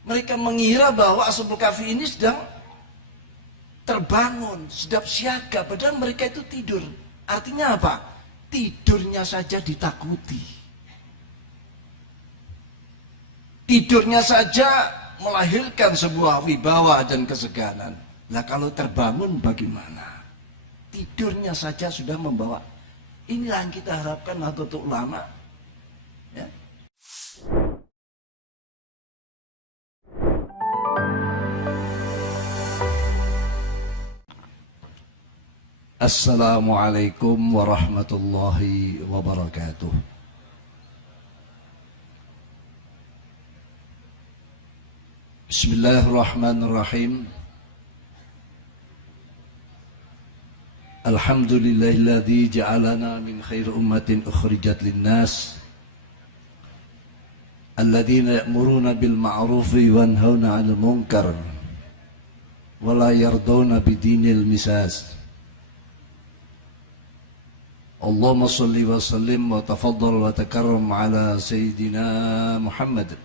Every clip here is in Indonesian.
Mereka mengira bahwa Ashabul Kahfi ini sedang terbangun, sedang siaga, padahal mereka itu tidur. Artinya apa? Tidurnya saja ditakuti. Tidurnya saja melahirkan sebuah wibawa dan keseganan. Nah kalau terbangun bagaimana? Tidurnya saja sudah membawa. Inilah yang kita harapkan Nahdlatul Ulama. Ya. Assalamualaikum warahmatullahi wabarakatuh. Bismillahirrahmanirrahim. Alhamdulillahilladzi ja'alana min khairi ummatin ukhrijat linnas alladzina ya'muruna bil ma'rufi wa yanhauna 'anil munkar wa la yarduna bidinil misas. Allahumma salli wa sallim wa tafaddal wa takarram ala Sayyidina Muhammad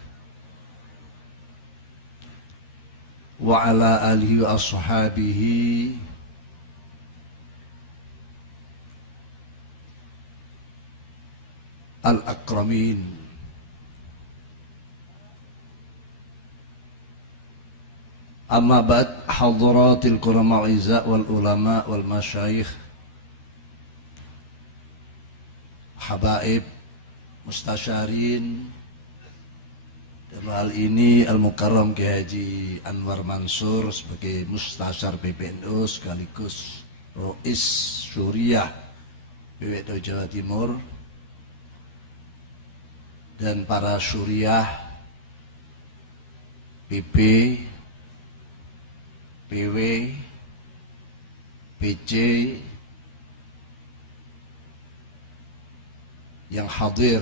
wa ala alihi wa ashabihi al-akramin. Amma ba'd, hadaratil qurama al-izza wal ulama wal masyayikh, habaib, mustasyarin, dalam hal ini Al-Mukarram Kiai Haji Anwar Mansur sebagai mustasyar PBNU sekaligus Rois Syuriah PBNU Jawa Timur, dan para syuriah PP, PW, PC yang hadir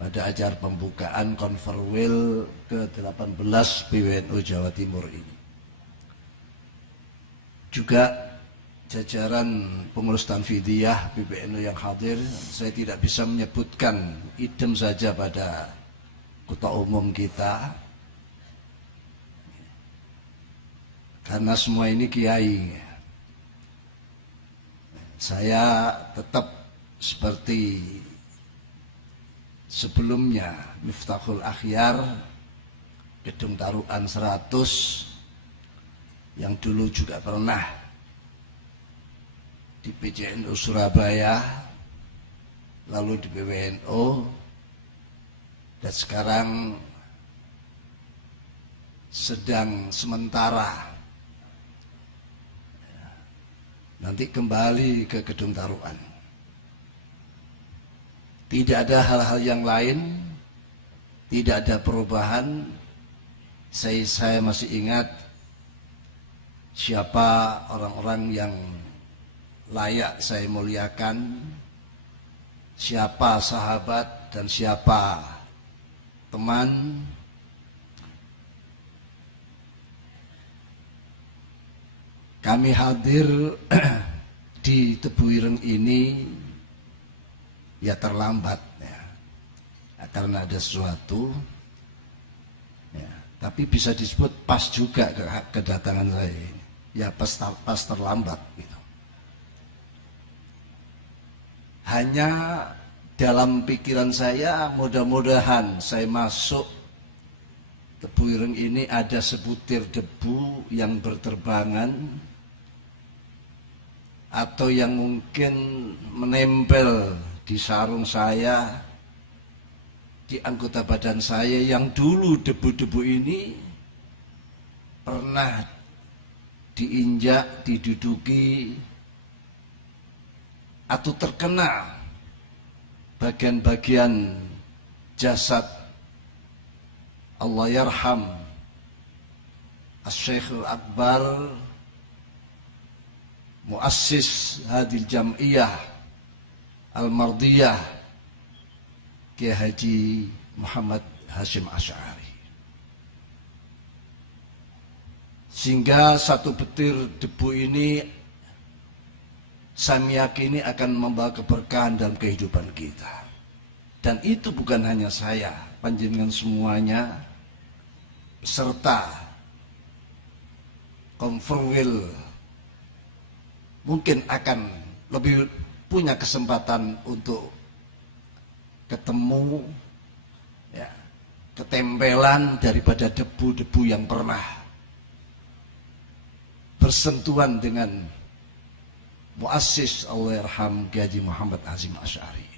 pada acara pembukaan Konferwil ke-18 PWNU Jawa Timur ini. Juga jajaran pengurus Tanfidiyah PBNU yang hadir. Saya tidak bisa menyebutkan idem saja pada ketua umum kita, karena semua ini kiai. Saya tetap seperti sebelumnya, Miftahul Akhyar, Gedung Taruhan 100, yang dulu juga pernah di PJNU Surabaya, lalu di PWNU, dan sekarang sedang sementara nanti kembali ke Gedung Taruhan. Tidak ada hal-hal yang lain, tidak ada perubahan. Saya masih ingat siapa orang-orang yang layak saya muliakan, siapa sahabat dan siapa teman. Kami hadir di Tebu Ireng ini ya terlambat ya, karena ada sesuatu ya, tapi bisa disebut pas juga kedatangan saya ini. Ya pas terlambat gitu. Hanya dalam pikiran saya, mudah-mudahan saya masuk Tebu Ireng ini ada sebutir debu yang berterbangan atau yang mungkin menempel di sarung saya, di anggota badan saya, yang dulu debu-debu ini pernah diinjak, diduduki, atau terkena bagian-bagian jasad Allah yarham Asy-Syaikh Al-Akbar, muassis hadil jam'iyah Al-Mardiyah, Kiai Haji Muhammad Hashim Asy'ari. Sehingga satu butir debu ini saya meyakini akan membawa keberkahan dalam kehidupan kita. Dan itu bukan hanya saya, panjenengan semuanya serta Converwell mungkin akan lebih punya kesempatan untuk ketemu, ya, ketempelan daripada debu-debu yang pernah bersentuhan dengan muassis Allahyarham Haji Muhammad Hasyim Asy'ari.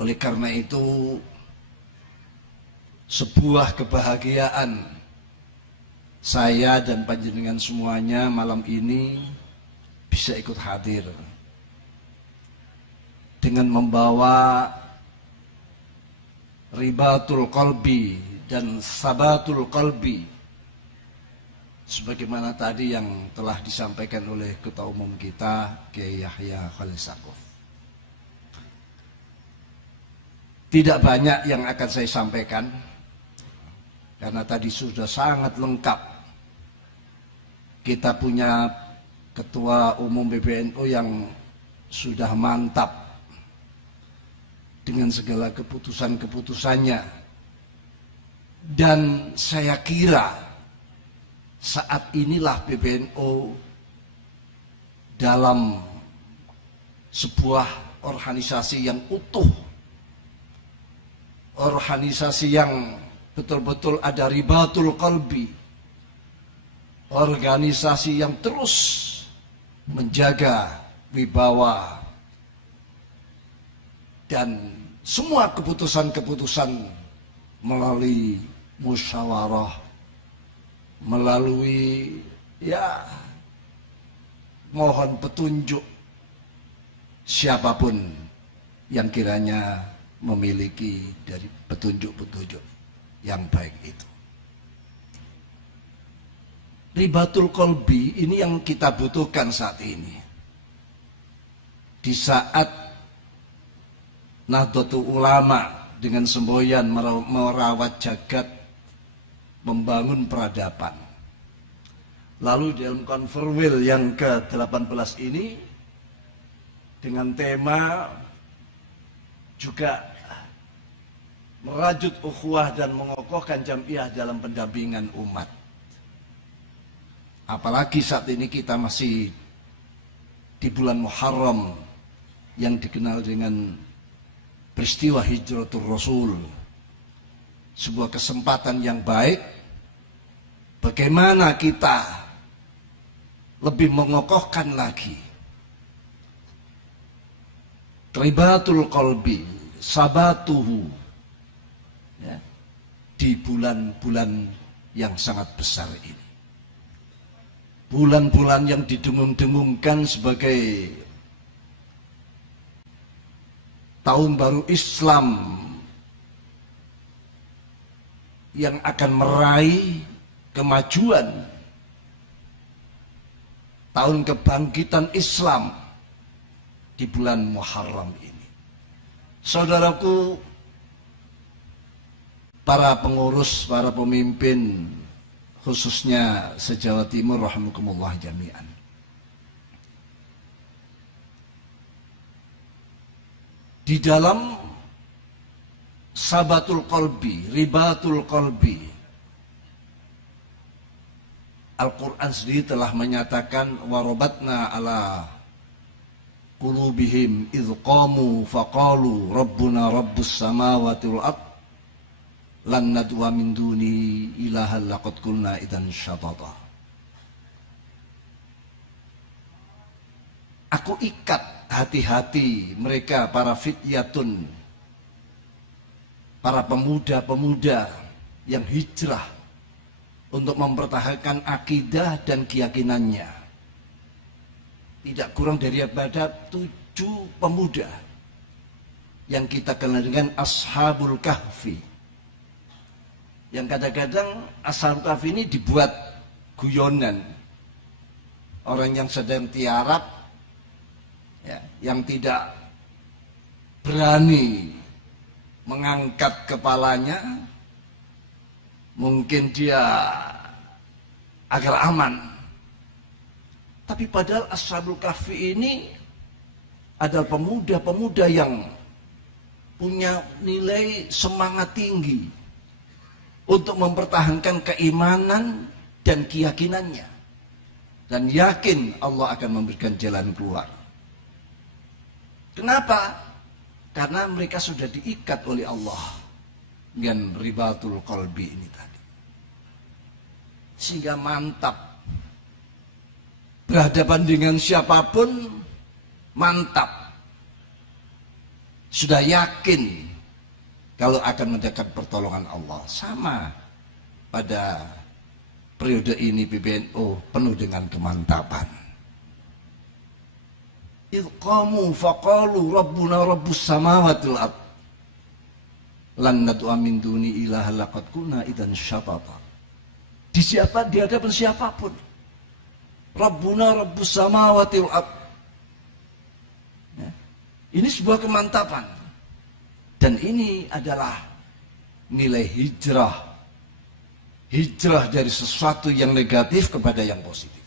Oleh karena itu, sebuah kebahagiaan saya dan panjenengan semuanya malam ini bisa ikut hadir dengan membawa ribatul qalbi dan sabatul qalbi, sebagaimana tadi yang telah disampaikan oleh Ketua Umum kita Kiai Yahya Khalil Stakuf. Tidak banyak yang akan saya sampaikan karena tadi sudah sangat lengkap. Kita punya Ketua Umum PBNU yang sudah mantap dengan segala keputusan-keputusannya, dan saya kira saat inilah PBNU dalam sebuah organisasi yang utuh, organisasi yang betul-betul ada ribatul qalbi, organisasi yang terus menjaga wibawa dan semua keputusan-keputusan melalui musyawarah, melalui mohon petunjuk siapapun yang kiranya memiliki dari petunjuk-petunjuk yang baik itu. Ribatul qalbi ini yang kita butuhkan saat ini. Di saat Nahdlatul Ulama dengan semboyan merawat jagat, membangun peradaban. Lalu dalam Converwell yang ke-18 ini dengan tema juga merajut ukhuwah dan mengokohkan jamiah dalam pendampingan umat. Apalagi saat ini kita masih di bulan Muharram yang dikenal dengan peristiwa Hijratul Rasul. Sebuah kesempatan yang baik bagaimana kita lebih mengokohkan lagi ribatul qalbi, sabatuhu, ya, di bulan-bulan yang sangat besar ini. Bulan-bulan yang didengung-dengungkan sebagai tahun baru Islam yang akan meraih kemajuan, tahun kebangkitan Islam di bulan Muharram ini. Saudaraku, para pengurus, para pemimpin, khususnya se-Jawa Timur, rahimakumullah jami'an. Di dalam sabatul qalbi, ribatul qalbi, Al-Quran sendiri telah menyatakan warabatna ala qulubihim idh qamu faqalu rabbuna rabbus samawati wal ard lan nadwa min duni ilaha laqad qulna idzan syatata. Aku ikat hati-hati mereka, para fityatun, para pemuda-pemuda yang hijrah untuk mempertahankan akidah dan keyakinannya. Tidak kurang daripada 7 pemuda yang kita kenal dengan Ashabul Kahfi. Yang kadang-kadang Ashabul Kahfi ini dibuat guyonan. Orang yang sedang tiarap, ya, yang tidak berani mengangkat kepalanya, mungkin dia agar aman. Tapi padahal Ashabul Kahfi ini adalah pemuda-pemuda yang punya nilai semangat tinggi, untuk mempertahankan keimanan dan keyakinannya, dan yakin Allah akan memberikan jalan keluar. Kenapa? Karena mereka sudah diikat oleh Allah dengan ribatul qalbi ini tadi, sehingga mantap berhadapan dengan siapapun, mantap, sudah yakin kalau akan mendapat pertolongan Allah. Sama pada periode ini PBNU penuh dengan kemantapan. Idh qamu faqalu rabbuna rabbus samawati wal ardh lan nad'u min duni ilaha laqad kunna idzan syatata. Di hadapan siapapun, Rabbuna rabbus samawati wal ardh. Ini sebuah kemantapan. Dan ini adalah nilai hijrah. Hijrah dari sesuatu yang negatif kepada yang positif.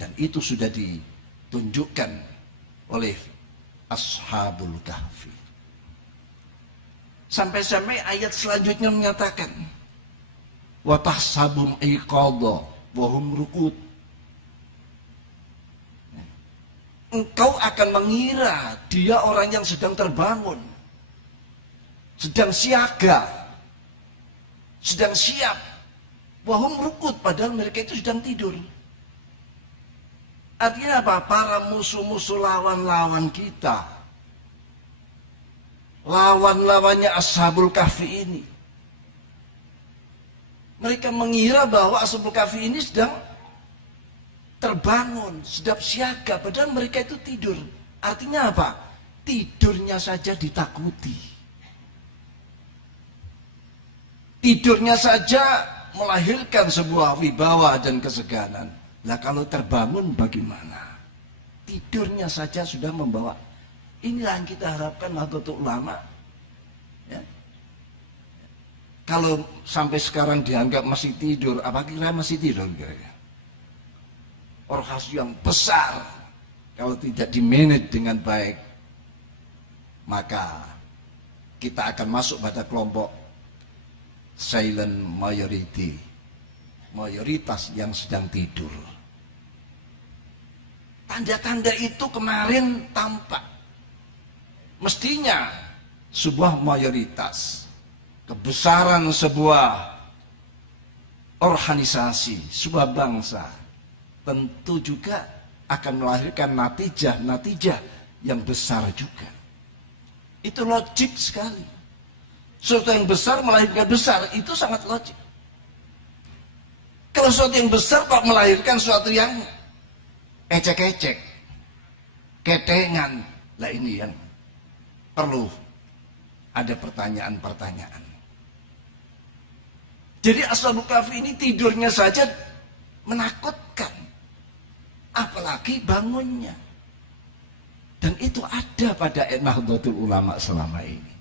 Dan itu sudah ditunjukkan oleh Ashabul Kahfi. Sampai-sampai ayat selanjutnya menyatakan, wa tahsabum iqadha wa hum rukud. Engkau akan mengira dia orang yang sedang terbangun, sedang siaga, sedang siap. Wahum rukut, padahal mereka itu sedang tidur. Artinya apa? Para musuh-musuh lawan-lawan kita, lawan-lawannya Ashabul Kahfi ini, mereka mengira bahwa Ashabul Kahfi ini sedang terbangun, sedang siaga, padahal mereka itu tidur. Artinya apa? Tidurnya saja ditakuti. Tidurnya saja melahirkan sebuah wibawa dan keseganan. Lah kalau terbangun bagaimana? Tidurnya saja sudah membawa. Inilah yang kita harapkan Nahdlatul Ulama. Ya. Kalau sampai sekarang dianggap masih tidur, apa kira masih tidur kira-kira? Ormas yang besar, kalau tidak dimanage dengan baik, maka kita akan masuk pada kelompok silent majority, mayoritas yang sedang tidur. Tanda-tanda itu kemarin tampak. Mestinya sebuah mayoritas, kebesaran sebuah organisasi, sebuah bangsa, tentu juga akan melahirkan natijah yang besar juga. Itu logik sekali. Sesuatu yang besar melahirkan besar, itu sangat logik. Kalau sesuatu yang besar kok melahirkan sesuatu yang ecek-ecek, ketengan, lah ini yang perlu ada pertanyaan-pertanyaan. Jadi Ashabul Kahfi ini tidurnya saja menakutkan, apalagi bangunnya. Dan itu ada pada Nahdlatul Ulama selama ini.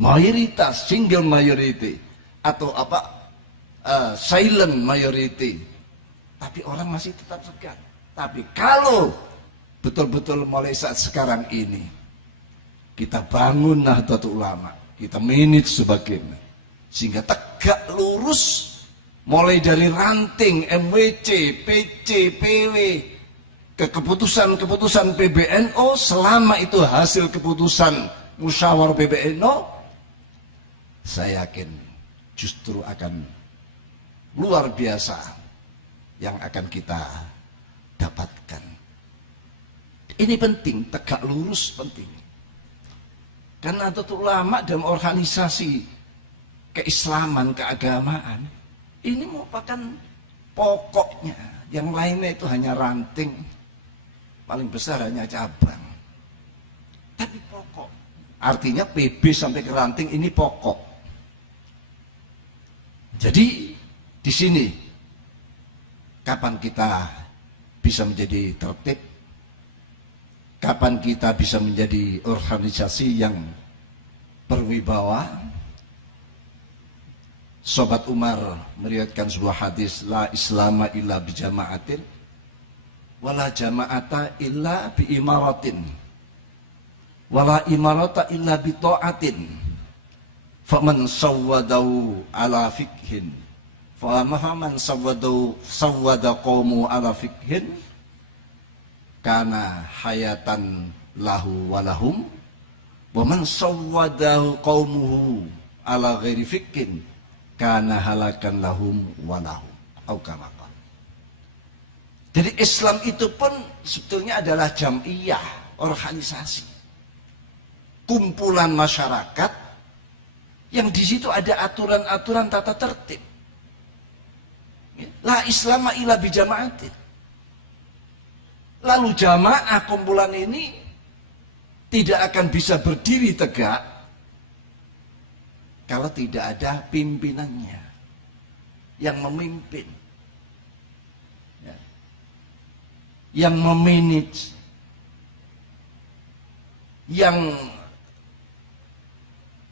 Mayoritas, single majority, atau silent majority. Tapi orang masih tetap segan. Tapi kalau betul-betul mulai saat sekarang ini, kita bangun Nahdlatul Ulama, kita manage sebagainya, sehingga tegak lurus, mulai dari ranting MWC, PC, PW, ke keputusan-keputusan PBNU, selama itu hasil keputusan musyawarah PBNU, saya yakin justru akan luar biasa yang akan kita dapatkan. Ini penting, tegak lurus penting. Karena Nahdlatul Ulama dalam organisasi keislaman, keagamaan, ini merupakan pokoknya. Yang lainnya itu hanya ranting, paling besar hanya cabang. Tapi pokok, artinya PB sampai ke ranting ini pokok. Jadi di sini kapan kita bisa menjadi tertib, kapan kita bisa menjadi organisasi yang berwibawa. Sobat Umar meriwayatkan sebuah hadis, la islama illa bijama'atin wala jama'ata illa biimaratin wala imarata illa bita'atin faman sawwadahu ala fikhin faman sawwada qaumu ala fikhin kana hayatan lahu walahum wa man sawwadahu qaumuhu ala ghairi fikhin kana halakan lahum walahum au kama qala. Jadi Islam itu pun sebetulnya adalah jam'iyah, organisasi, kumpulan masyarakat yang di situ ada aturan-aturan tata tertib. La Islam illa bijama'atin. Lalu jamaah kumpulan ini tidak akan bisa berdiri tegak kalau tidak ada pimpinannya yang memimpin, ya, yang memanage, yang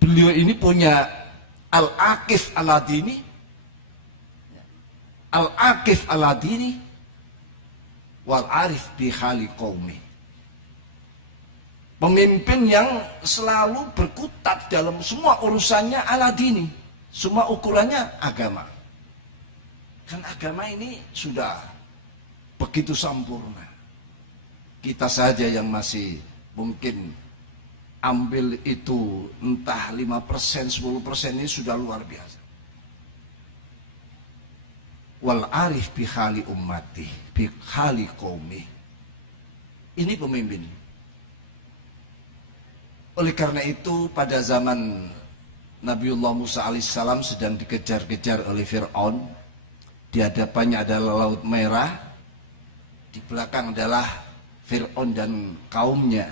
beliau ini punya al-aqif al-adini, al-aqif al-adini wal arif bi khali qaumi. Pemimpin yang selalu berkutat dalam semua urusannya al-adini, semua ukurannya agama. Kan agama ini sudah begitu sempurna. Kita saja yang masih mungkin ambil itu entah 5%, 10% ini sudah luar biasa. Wal arif bi khali ummati bi khali qaumi. Ini pemimpin. Oleh karena itu pada zaman Nabiullah Musa alaihissalam sedang dikejar-kejar oleh Fir'aun. Di hadapannya adalah Laut Merah, di belakang adalah Fir'aun dan kaumnya.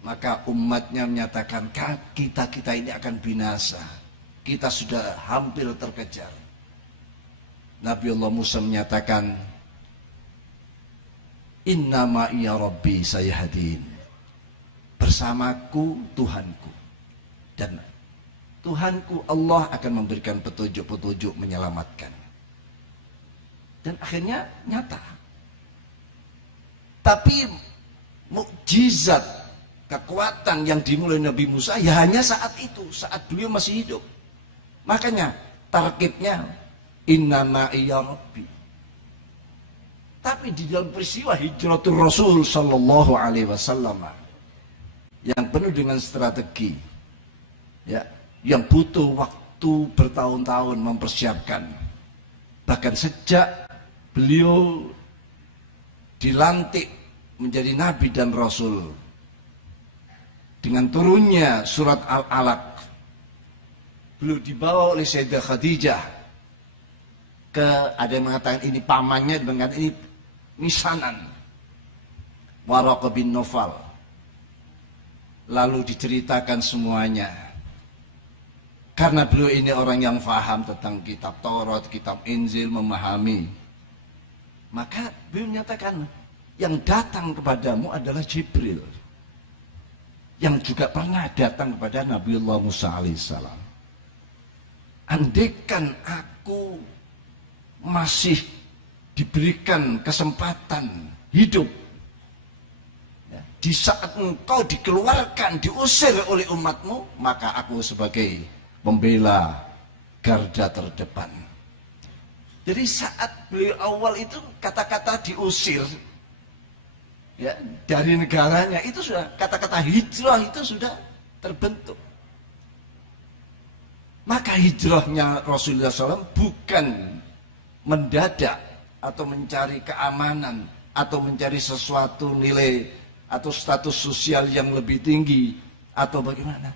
Maka umatnya menyatakan kita ini akan binasa, kita sudah hampir terkejar. Nabiullah Musa menyatakan, innama iya rabbi sayahdin, bersamaku Tuhanku, dan Tuhanku Allah akan memberikan petunjuk-petunjuk menyelamatkan. Dan akhirnya nyata. Tapi mukjizat, kekuatan yang dimulai Nabi Musa ya hanya saat itu, saat beliau masih hidup. Makanya targetnya innama iya rabbi. Tapi di dalam peristiwa hijratul Rasul sallallahu alaihi wasallam yang penuh dengan strategi, ya, yang butuh waktu bertahun-tahun mempersiapkan. Bahkan sejak beliau dilantik menjadi nabi dan rasul, dengan turunnya surat Al-Alaq, beliau dibawa oleh Sayyidah Khadijah ke, ada yang mengatakan ini pamannya, ada yang mengatakan ini misanan, Waraqah bin Nawfal. Lalu diceritakan semuanya. Karena beliau ini orang yang faham tentang kitab Taurat, kitab Injil, memahami. Maka beliau menyatakan, yang datang kepadamu adalah Jibril, yang juga pernah datang kepada Nabiullah Musa alaihissalam. Andaikan aku masih diberikan kesempatan hidup, ya, di saat engkau dikeluarkan, diusir oleh umatmu, maka aku sebagai pembela garda terdepan. Jadi saat beliau awal itu kata-kata diusir, ya, dari negaranya, itu sudah kata-kata hijrah itu sudah terbentuk. Maka hijrahnya Rasulullah SAW bukan mendadak atau mencari keamanan atau mencari sesuatu nilai atau status sosial yang lebih tinggi atau bagaimana.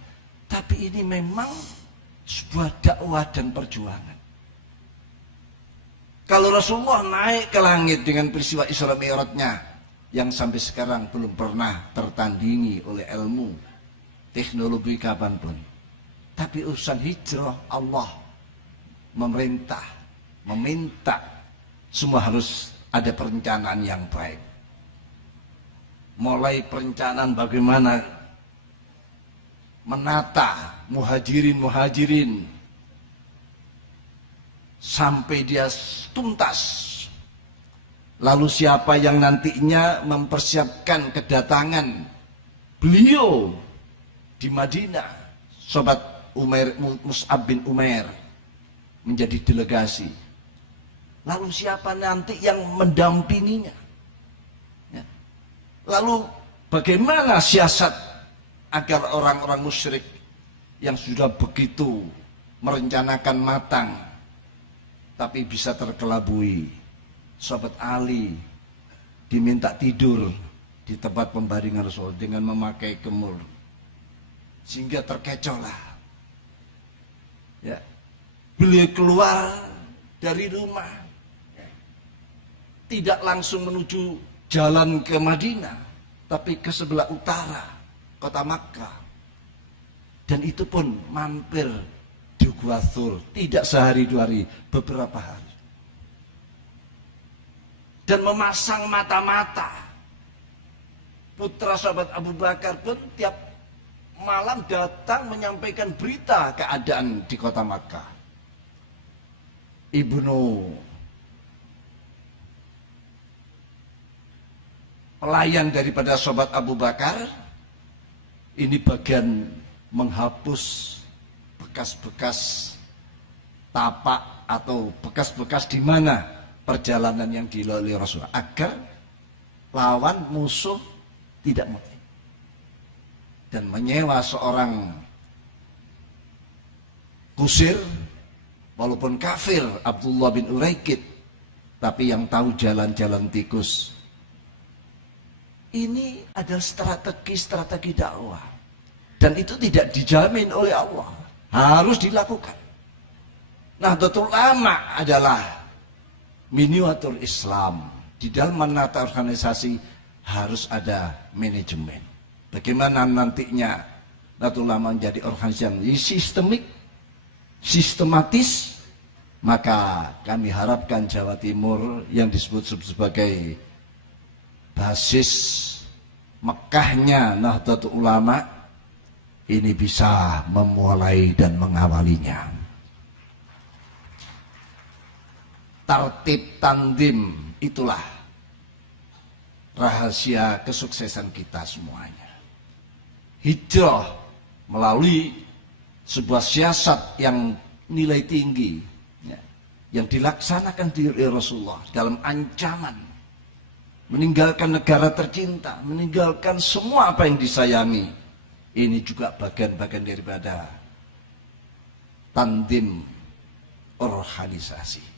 Tapi ini memang sebuah dakwah dan perjuangan. Kalau Rasulullah naik ke langit dengan peristiwa Isra Mi'rajnya yang sampai sekarang belum pernah tertandingi oleh ilmu, teknologi kapanpun. Tapi urusan hijrah, Allah memerintah, meminta, semua harus ada perencanaan yang baik. Mulai perencanaan bagaimana menata muhajirin sampai dia tuntas. Lalu siapa yang nantinya mempersiapkan kedatangan beliau di Madinah, sobat Mus'ab bin Umair menjadi delegasi. Lalu siapa nanti yang mendampinginya? Ya. Lalu bagaimana siasat agar orang-orang musyrik yang sudah begitu merencanakan matang tapi bisa terkelabui? Sahabat Ali diminta tidur di tempat pembaringan Rasul dengan memakai kemul, sehingga terkecohlah. Ya. Beliau keluar dari rumah, tidak langsung menuju jalan ke Madinah, tapi ke sebelah utara kota Makkah. Dan itu pun mampir di Gua Thur, tidak sehari dua hari, beberapa hari. Dan memasang mata-mata. Putra sahabat Abu Bakar pun tiap malam datang menyampaikan berita keadaan di kota Makkah. Ibnu pelayan daripada sahabat Abu Bakar ini bagian menghapus bekas-bekas tapak atau bekas-bekas di mana perjalanan yang dilalui Rasul, agar lawan musuh tidak mati. Dan menyewa seorang kusir, walaupun kafir, Abdullah bin Uraikid, tapi yang tahu jalan-jalan tikus. Ini adalah strategi dakwah, dan itu tidak dijamin oleh Allah, harus dilakukan. Nahdlatul Ulama adalah miniatur Islam. Di dalam menata organisasi harus ada manajemen. Bagaimana nantinya Nahdlatul Ulama menjadi organisasi yang sistemik, sistematis, maka kami harapkan Jawa Timur yang disebut sebagai basis Mekahnya Nahdlatul Ulama ini bisa memulai dan mengawalinya. Tartib tandim itulah rahasia kesuksesan kita semuanya. Hijrah melalui sebuah siasat yang nilai tinggi, ya, yang dilaksanakan di Rasulullah dalam ancaman meninggalkan negara tercinta, meninggalkan semua apa yang disayangi. Ini juga bagian-bagian daripada tandim organisasi.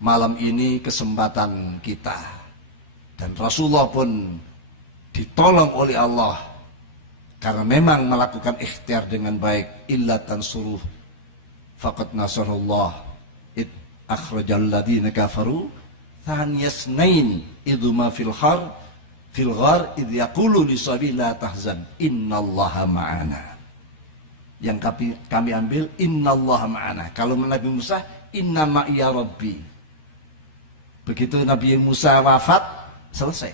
Malam ini kesempatan kita, dan Rasulullah pun ditolong oleh Allah karena memang melakukan ikhtiar dengan baik. Illa tansuruh faqad nasarullah id akhrajal ladzina kafaru thaniyasnain idhuma fil ghar idh yaqulu li sahibihi la tahzan innallaha ma'ana. Yang kami ambil innallaha ma'ana. Kalau Nabi Musa inna ma'iya rabbi. Begitu Nabi Musa wafat, selesai.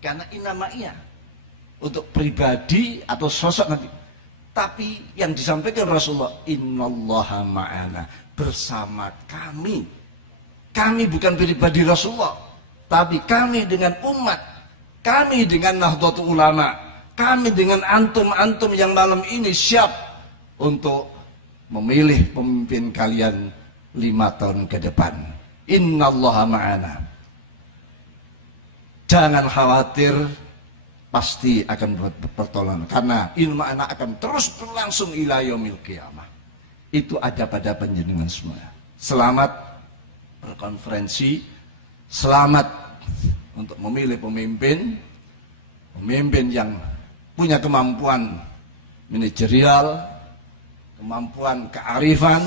Karena inna ma'iya untuk pribadi atau sosok Nabi. Tapi yang disampaikan Rasulullah innallaha ma'ana, bersama kami. Kami bukan pribadi Rasulullah, tapi kami dengan umat, kami dengan Nahdlatul Ulama, kami dengan antum-antum yang malam ini siap untuk memilih pemimpin kalian 5 tahun ke depan. Innallaha ma'ana. Jangan khawatir, pasti akan pertolongan, karena ilmu anak akan terus berlangsung ila yaumil qiyamah. Itu ada pada panjenengan semua. Selamat berkonferensi, selamat untuk memilih pemimpin yang punya kemampuan manajerial, kemampuan kearifan,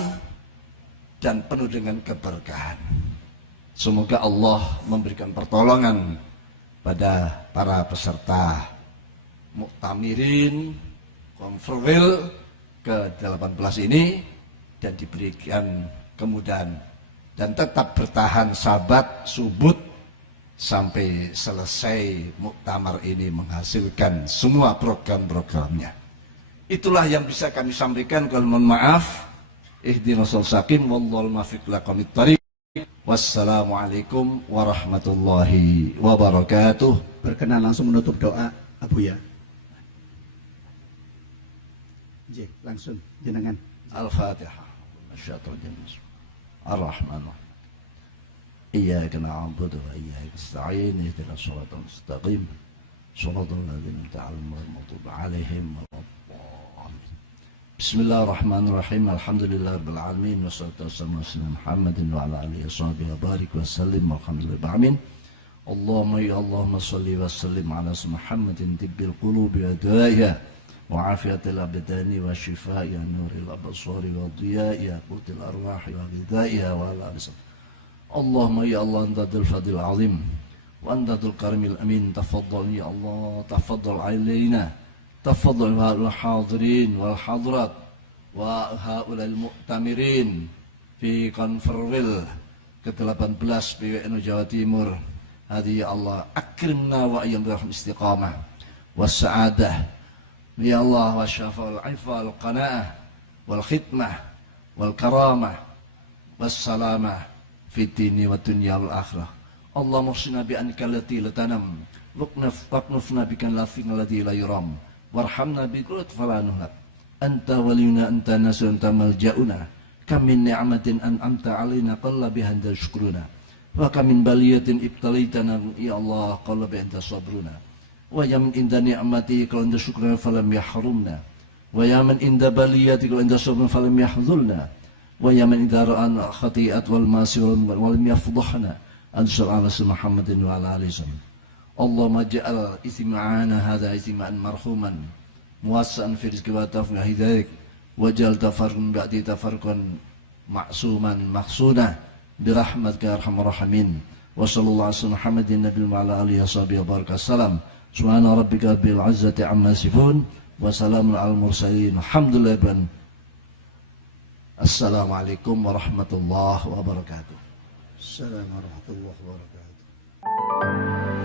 dan penuh dengan keberkahan. Semoga Allah memberikan pertolongan pada para peserta Muktamirin Konferwil ke-18 ini, dan diberikan kemudahan, dan tetap bertahan sabat subut sampai selesai muktamar ini menghasilkan semua program-programnya. Itulah yang bisa kami sampaikan. Kalau mohon maaf, ihdinas siratal wallahul muwaffiq ila aqwamit thoriq. Wassalamualaikum warahmatullahi wabarakatuh. Berkenan langsung menutup doa Abuya. langsung jenengan. Al-Fatihah. Ar-Rahman. Iyyaka na'budu wa iyyaka nasta'in. Ihdinas siratal mustaqim. Shiratal ladzina an'amta 'alaihim ghairil maghdubi 'alaihim waladdallin. Bismillahirrahmanirrahim. Alhamdulillahirabbil alamin wassalatu wassalamu ala Muhammadin wa ala alihi washabihi wa barik wa sallim walhamdulillahi amin. Allahumma ya Allahumma salli wa sallim ala Muhammadin tibbil qulubi wa da'iha wa afiyatil abdani wa shifaa'i wa nuril absari wa dhiya'i qutil arwahi wa ghidha'iha wa ala alihi. Allahumma ya Allah anta dzul fadil azim wa anta dzul karimil amin. Tafaddal ya Allah, tafaddal alaina, tafaddal al hadirin wal hadirat wa haulal mu'tamirin fi konferwil ke-18 PWNU Jawa Timur. Hadi ya Allah, akrimna wa ayyam birahmat istiqamah was sa'adah ya Allah wa syafa wal ifa wal qana'ah wal khidmah wal karamah was salamah fi dini wa dunya wal akhirah. Allah muhsina bi anka allati la tanam waqnafna bika allati la yuram warhamna bi qut fala nuhlak anta waliyuna anta nasrun anta malja'una kam min ni'matin an'amta alaina qalla biha syukruna wa kam min baliyatin ibtalaitana ya Allah qalla bi anta sabruna wa ya min inda ni'mati qalla anta syukruna falam yahrumna wa ya man inda baliyati qalla anta sabruna falam yahzulna wa ya man inda ra'an khati'at wal masirun wa lam yafdhahna ansur ala Muhammadin wa ala alihi wasallam. Allahumma ja'al istima'ana hadha istima'an marhuman muwassa'an fi rizqi wa tawfiq hidayah waj'al tafarrun ba'di tafarrun ma'suman maksuna birahmatika arhamar rahimin. Wa sallallahu ala Muhammadin nabiyil wa ala alihi washabihi wa baraka salam. Subhana rabbika rabbil izzati amma yasifun wa salamun alal mursalin. Alhamdulillah. Assalamualaikum warahmatullahi wabarakatuh. Assalamualaikum warahmatullahi wabarakatuh.